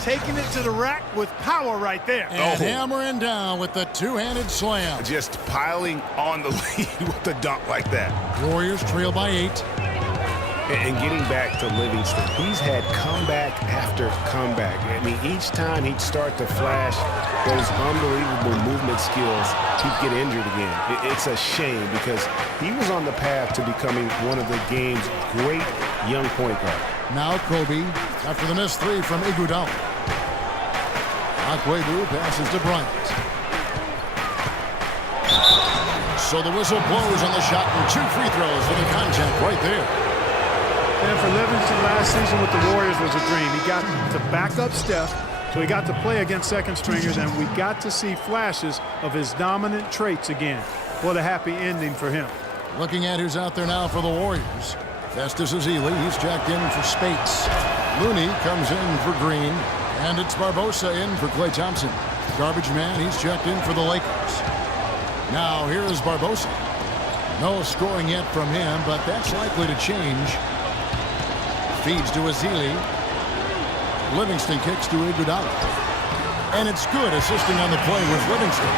taking it to the rack with power right there. And hammering down with the two-handed slam. Just piling on the lead with the dunk like that. Warriors trail by 8. And getting back to Livingston, he's had comeback after comeback. I mean, each time he'd start to flash those unbelievable movement skills, he'd get injured again. It's a shame because he was on the path to becoming one of the game's great young point guards. Now Kobe, after the missed 3 from Iguodala. Akwebu passes to Bryant. So the whistle blows on the shot and 2 free throws for the contact right there. And for Livingston last season with the Warriors was a dream. He got to back up Steph, so he got to play against second stringers, and we got to see flashes of his dominant traits again. What a happy ending for him. Looking at who's out there now for the Warriors. Festus Ezeli, he's jacked in for Spates. Looney comes in for Green, and it's Barbosa in for Klay Thompson. Garbage man, he's checked in for the Lakers. Now here is Barbosa. No scoring yet from him, but that's likely to change. Feeds to Ezeli. Livingston kicks to Iguodala. And it's good, assisting on the play with Livingston.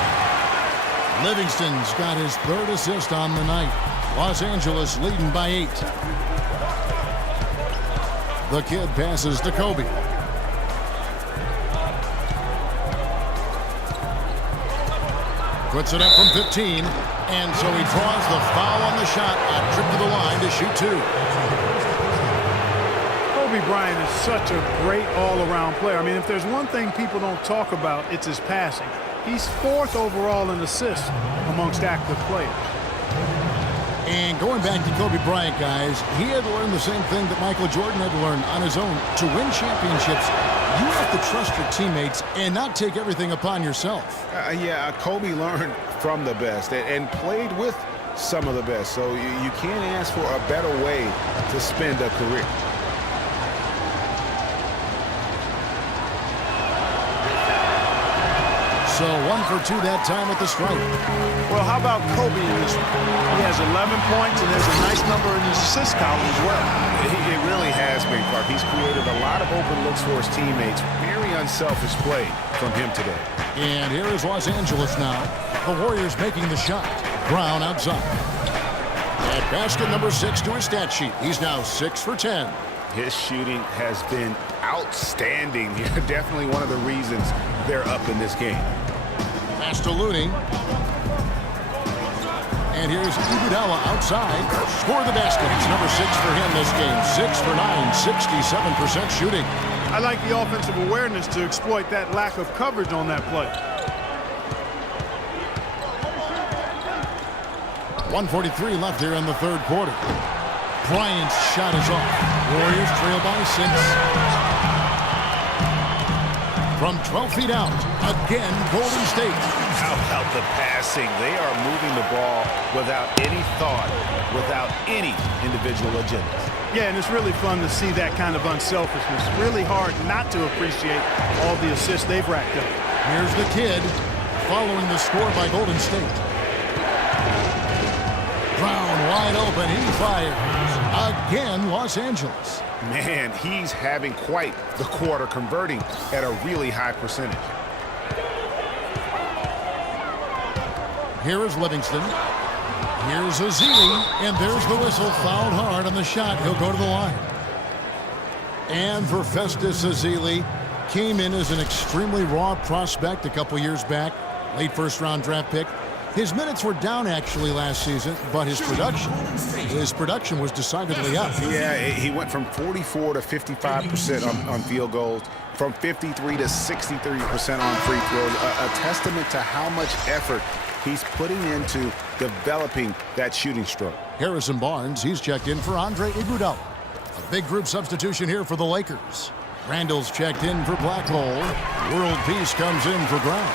Livingston's got his 3rd assist on the night. Los Angeles leading by 8. The kid passes to Kobe. Puts it up from 15. And so he draws the foul on the shot. A trip to the line to shoot 2. Kobe Bryant is such a great all-around player. I mean, if there's one thing people don't talk about, it's his passing. He's 4th overall in assists amongst active players. And going back to Kobe Bryant, guys, he had to learn the same thing that Michael Jordan had to learn on his own. To win championships, you have to trust your teammates and not take everything upon yourself. Kobe learned from the best and played with some of the best. So you can't ask for a better way to spend a career. So 1 for 2 that time at the stripe. Well, how about Kobe in this one? He has 11 points, and there's a nice number in his assist column as well. It really has been, Clark. He's created a lot of open looks for his teammates. Very unselfish play from him today. And here is Los Angeles now. The Warriors making the shot. Brown outside. At basket number 6 to his stat sheet. He's now 6 for 10. His shooting has been outstanding. Definitely one of the reasons they're up in this game. Pass to Looney. And here's Iguodala outside. Score the basket. It's number 6 for him this game. 6 for 9, 67% shooting. I like the offensive awareness to exploit that lack of coverage on that play. 1:43 left here in the 3rd quarter. Bryant's shot is off. Warriors trail by 6. From 12 feet out, again, Golden State. How about the passing? They are moving the ball without any thought, without any individual agendas. Yeah, and it's really fun to see that kind of unselfishness. Really hard not to appreciate all the assists they've racked up. Here's the kid following the score by Golden State. Brown wide open. He fires. Again, Los Angeles. Man, he's having quite the quarter, converting at a really high percentage. Here is Livingston. Here's Ezeli, and there's the whistle. Fouled hard on the shot. He'll go to the line. And for Festus Ezeli, came in as an extremely raw prospect a couple years back. Late 1st-round draft pick. His minutes were down actually last season, but his production was decidedly up. Yeah, he went from 44 to 55% on field goals, from 53 to 63% on free throws. A testament to how much effort he's putting into developing that shooting stroke. Harrison Barnes, he's checked in for Andre Iguodala. A big group substitution here for the Lakers. Randall's checked in for Blackhole. World Peace comes in for Brown.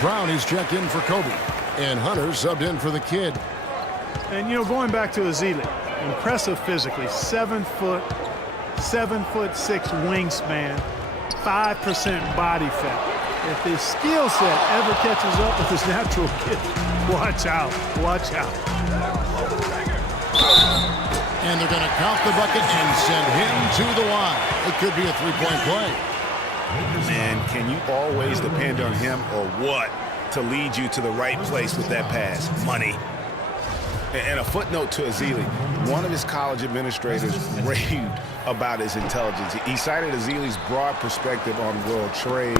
Brown is checked in for Kobe. And Hunter subbed in for the kid. And, you know, going back to Ezeli, impressive physically. 7 foot, 7'6" wingspan, 5% body fat. If his skill set ever catches up with his natural gift, watch out, watch out. And they're going to count the bucket and send him to the line. It could be a 3-point play. Man, can you always depend on him or what to lead you to the right place with that pass? Money. And a footnote to Ezeli, one of his college administrators raved about his intelligence. He cited Ezeli's broad perspective on world trade,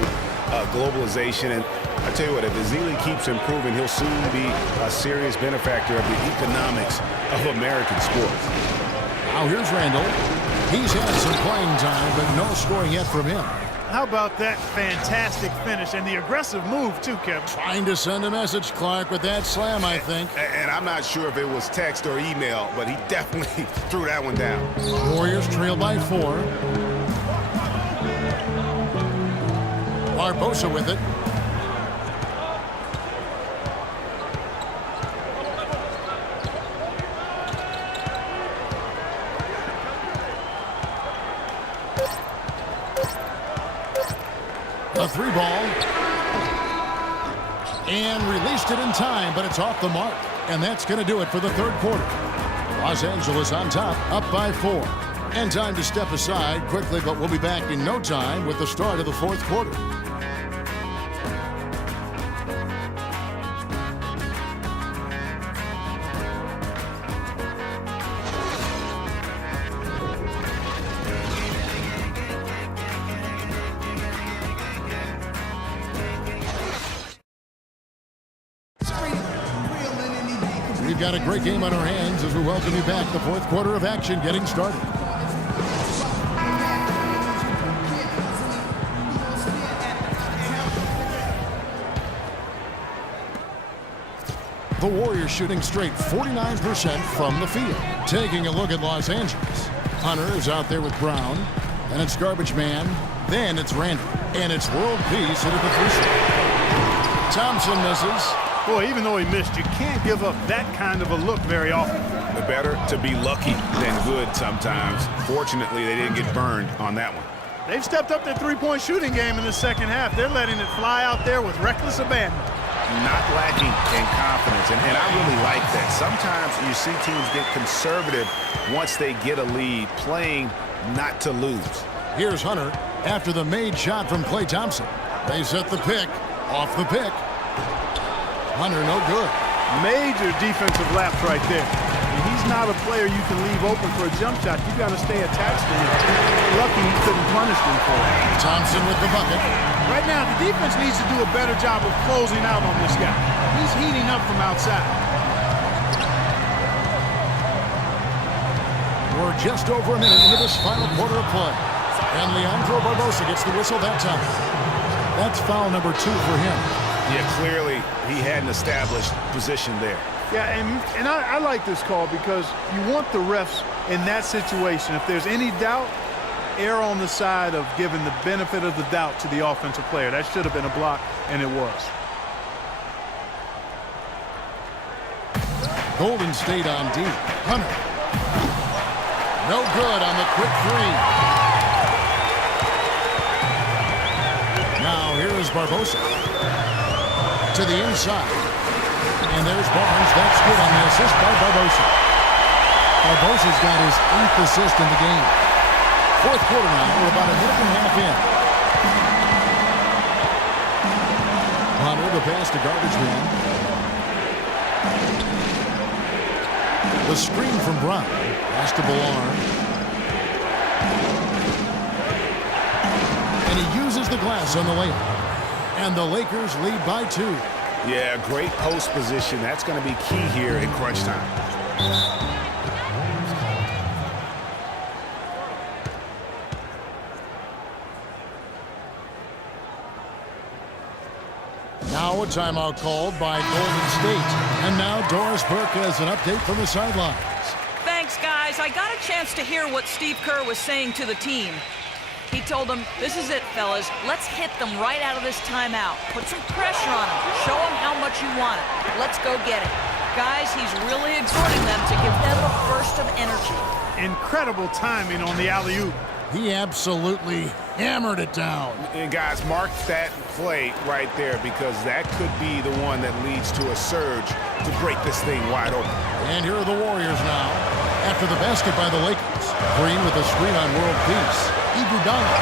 globalization, and I tell you what, if Ezeli keeps improving, he'll soon be a serious benefactor of the economics of American sports. Now here's Randall. He's had some playing time, but no scoring yet from him. How about that fantastic finish and the aggressive move, too, Kevin? Trying to send a message, Clark, with that slam, I think. And I'm not sure if it was text or email, but he definitely threw that one down. Warriors trail by 4. Barbosa with it. A 3 ball. And released it in time, but it's off the mark. And that's going to do it for the third quarter. Los Angeles on top, up by 4. And time to step aside quickly, but we'll be back in no time with the start of the fourth quarter. We've got a great game on our hands as we welcome you back. The fourth quarter of action getting started. The Warriors shooting straight 49% from the field. Taking a look at Los Angeles. Hunter is out there with Brown. Then it's Garbage Man. Then it's Randall. And it's World Peace into the free throw. Thompson misses. Boy, even though he missed, you can't give up that kind of a look very often. Better to be lucky than good sometimes. Fortunately, they didn't get burned on that one. They've stepped up their three-point shooting game in the second half. They're letting it fly out there with reckless abandon. Not lacking in confidence, and I really like that. Sometimes you see teams get conservative once they get a lead, playing not to lose. Here's Hunter after the made shot from Klay Thompson. They set the pick, off the pick. Hunter, no good. Major defensive lapse right there. And he's not a player you can leave open for a jump shot. You got to stay attached to him. Lucky he couldn't punish them for it. Thompson with the bucket. Right now, the defense needs to do a better job of closing out on this guy. He's heating up from outside. We're just over a minute into this final quarter of play. And Leandro Barbosa gets the whistle that time. That's foul number 2 for him. Yeah, clearly he had an established position there. Yeah, and I like this call because you want the refs in that situation. If there's any doubt, err on the side of giving the benefit of the doubt to the offensive player. That should have been a block, and it was. Golden State on D. Hunter. No good on the quick 3. Now here is Barbosa. To the inside. And there's Barnes. That's good on the assist by Barbosa. Barbosa's got his 8th assist in the game. Fourth quarter now. We're about a minute and a half in. Hunter, the pass to Garbage Man. The screen from Brown. Pass to Ballard. And he uses the glass on the layup. And the Lakers lead by 2. Yeah, great post position. That's going to be key here in crunch time. Now a timeout called by Golden State. And now Doris Burke has an update from the sidelines. Thanks, guys. I got a chance to hear what Steve Kerr was saying to the team. He told them, this is it, fellas. Let's hit them right out of this timeout. Put some pressure on them. Show them how much you want it. Let's go get it. Guys, he's really exhorting them to give them a burst of energy. Incredible timing on the alley-oop. He absolutely hammered it down. And guys, mark that play right there because that could be the one that leads to a surge to break this thing wide open. And here are the Warriors now. After the basket by the Lakers. Green with a screen on World Peace. Iguodala.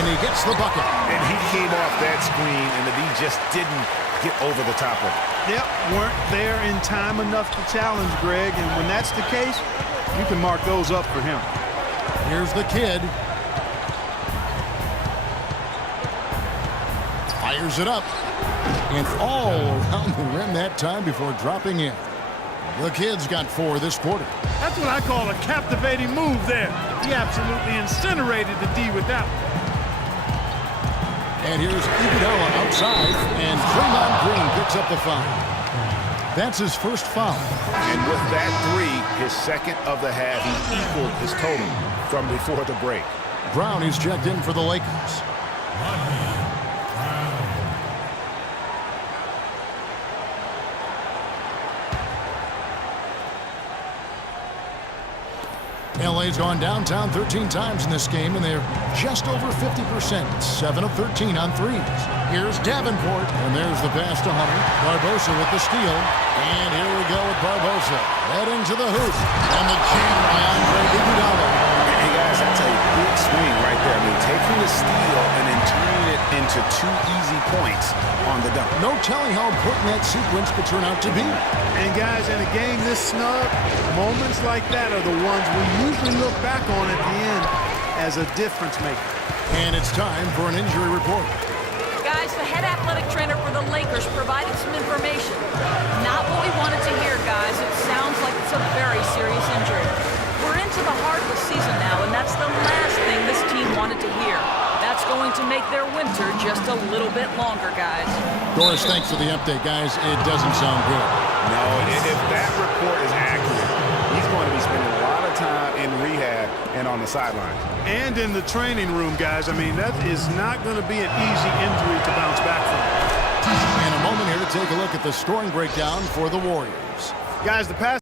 and he gets the bucket. And he came off that screen, and the D just didn't get over the top of it. Yep, weren't there in time enough to challenge Greg, and when that's the case, you can mark those up for him. Here's the kid. Fires it up. And all around the rim that time before dropping in. The kid's got 4 this quarter. That's what I call a captivating move there. He absolutely incinerated the D with that one. And here's Iguodala outside, and Draymond Green picks up the foul. That's his first foul. And with that 3, his second of the half, he equaled his total from before the break. Brown is checked in for the Lakers. LA's gone downtown 13 times in this game, and they're just over 50%. 7 of 13 on threes. Here's Davenport, and there's the pass to Hunter. Barbosa with the steal. And here we go with Barbosa. Heading to the hoop. And the jam by Andre Iguodala. Hey, guys, that's a big swing right there. I mean, taking the steal and then turning it into 2 easy points on the dunk. No telling how important that sequence could turn out to be. And guys, in a game this snug, moments like that are the ones we usually look back on at the end as a difference maker. And it's time for an injury report. Guys, the head athletic trainer for the Lakers provided some information. Not what we wanted to hear, guys. It sounds like it's a very serious injury. We're into the heart of the season now, and that's the last thing this team wanted to hear. That's going to make their winter just a little bit longer, guys. Doris, thanks for the update, guys. It doesn't sound good. No, if that report is accurate, he's going to be spending a lot of time in rehab and on the sideline. And in the training room, guys. I mean, that is not going to be an easy injury to bounce back from. In a moment here to take a look at the scoring breakdown for the Warriors. Guys, the pass